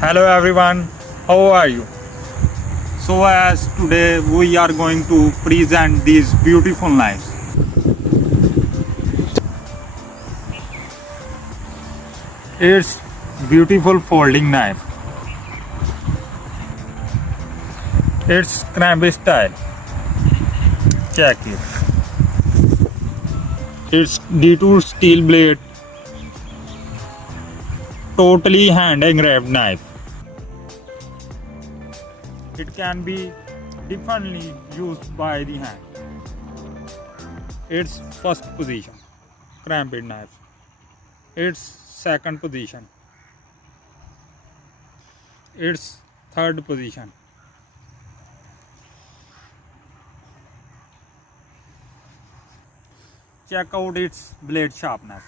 Hello everyone, how are you? So as today we are going to present these beautiful knives. It's beautiful folding knife. It's krambit style. Check it. It's D2 steel blade. Totally hand engraved knife. It can be differently used by the hand. Its first position, krambit knife. Its second position. Its third position. Check out its blade sharpness.